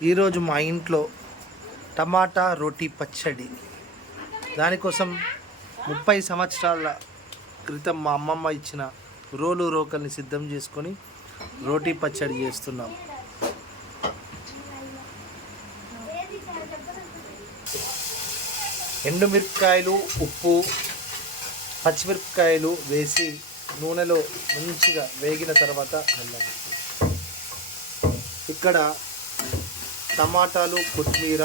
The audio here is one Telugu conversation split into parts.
ఈరోజు మా ఇంట్లో టమాటా రోటీ పచ్చడి. దానికోసం ముప్పై సంవత్సరాల క్రితం మా అమ్మమ్మ ఇచ్చిన రోలు రోకల్ని సిద్ధం చేసుకొని రోటీ పచ్చడి చేస్తున్నాం. ఎండుమిరపకాయలు ఉప్పు పచ్చిమిరపకాయలు వేసి నూనెలో మంచిగా వేగిన తర్వాత వెళ్ళాలి ఇక్కడ టమాటాలు కొత్తిమీర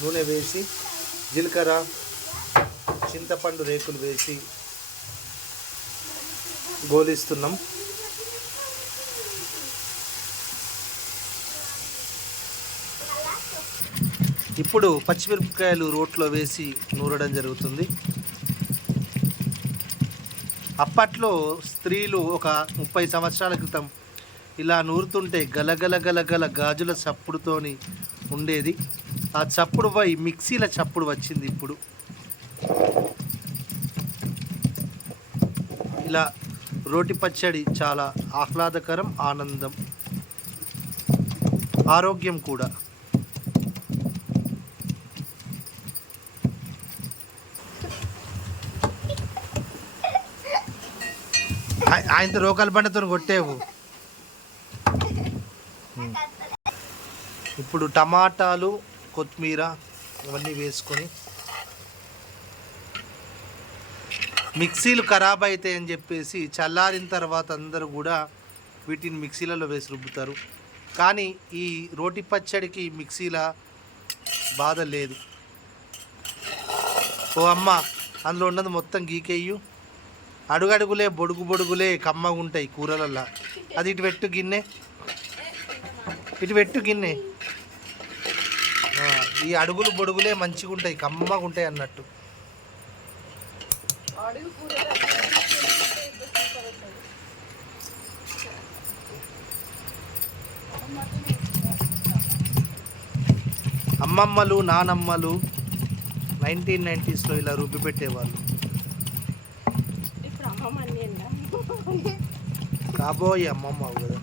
నూనె వేసి జీలకర్ర చింతపండు రేకులు వేసి గోలిస్తున్నాం. ఇప్పుడు పచ్చిమిరపకాయలు రోట్లో వేసి నూరడం జరుగుతుంది. అప్పట్లో స్త్రీలు ఒక ముప్పై సంవత్సరాల క్రితం ఇలా నూరుతుంటే గలగల గలగల గాజుల చప్పుడుతోని ఉండేది. ఆ చప్పుడు పోయి మిక్సీల చప్పుడు వచ్చింది ఇప్పుడు. ఇలా రోటి పచ్చడి చాలా ఆహ్లాదకరం ఆనందం ఆరోగ్యం కూడా. ఆయనతో రోకల్ బండతో కొట్టేవు. ఇప్పుడు టమాటాలు కొత్తిమీర ఇవన్నీ వేసుకొని మిక్సీలు ఖరాబ్ అవుతాయి అని చెప్పేసి చల్లారిన తర్వాత అందరూ కూడా వీటిని మిక్సీలలో వేసి రుబ్బుతారు. కానీ ఈ రోటి పచ్చడికి మిక్సీల బాధ లేదు. ఓ అమ్మ అందులో ఉన్నది మొత్తం గీకెయ్యు అడుగడుగులే బొడుగు బొడుగులే కమ్మగుంటాయి కూరలల్లా. అది ఇటు పెట్టు గిన్నె. ఇటు పెట్టు గిన్నె. ఈ అడుగులు బొడుగులే మంచిగా ఉంటాయి కమ్మగా ఉంటాయి అన్నట్టు. అమ్మమ్మలు నానమ్మలు నైన్టీన్ నైంటీస్లో ఇలా రుబ్బి పెట్టేవాళ్ళు? కాబోయే అమ్మమ్మ అవు కదా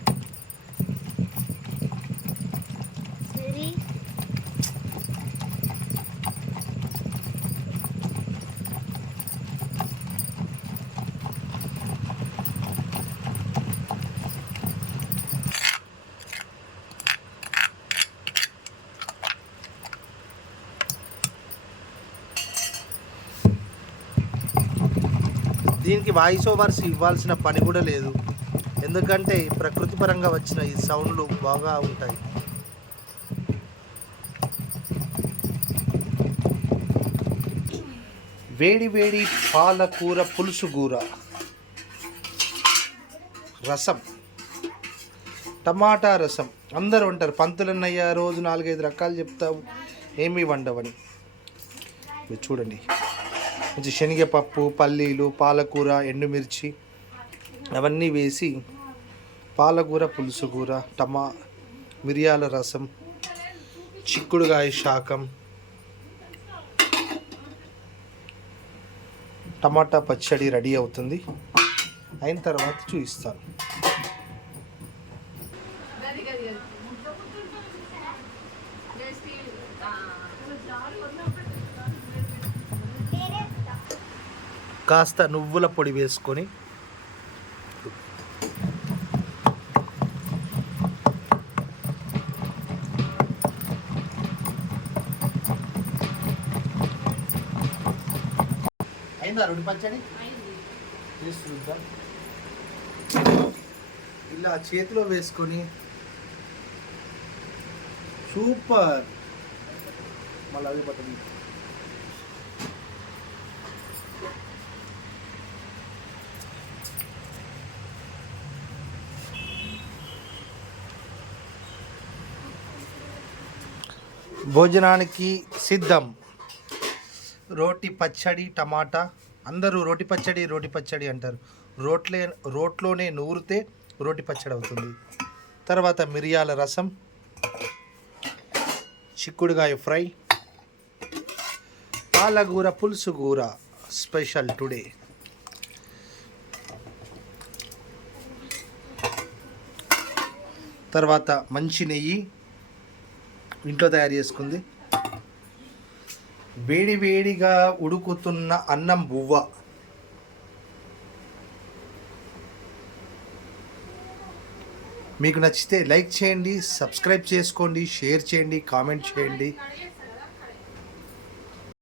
దీనికి వాయిస్ ఓవర్స్ ఇవ్వాల్సిన పని కూడా లేదు. ఎందుకంటే ప్రకృతి పరంగా వచ్చిన ఈ సౌండ్లు బాగా ఉంటాయి. వేడి వేడి పాలకూర పులుసు కూర. రసం. టమాటా రసం. అందరూ ఉంటారు పంతులన్నయ్య రోజు నాలుగైదు రకాలు చెప్తావు. ఏమీ వండవని. చూడండి. మంచి శనగపప్పు పల్లీలు పాలకూర ఎండుమిర్చి అవన్నీ వేసి పాలకూర పులుసు కూర టమా మిరియాల రసం చిక్కుడుగాయ శాకం టమాటా పచ్చడి రెడీ అవుతుంది. అయిన తర్వాత చూపిస్తాను కాస్త నువ్వుల పొడి వేసుకొని అయిందా రెండు పచ్చడి? చేస్తుందా ఇలా చేతిలో వేసుకొని సూపర్. మళ్ళీ అదే పట్టండి భోజనానికి సిద్ధం. రోటి పచ్చడి టమాటా. అందరూ రోటి పచ్చడి రోటి పచ్చడి అంటారు. రోట్లే రోట్లోనే నూరితే రోటి పచ్చడి అవుతుంది. తర్వాత మిరియాల రసం చిక్కుడుగాయ ఫ్రై పాలగూర పులుసు కూర స్పెషల్ టుడే. తర్వాత మంచి నెయ్యి ఇంట్లో తయారు చేసుకుంది. వేడి వేడిగా ఉడుకుతున్న అన్నం బువ్వ. మీకు నచ్చితే లైక్ చేయండి సబ్స్క్రైబ్ చేసుకోండి షేర్ చేయండి కామెంట్ చేయండి.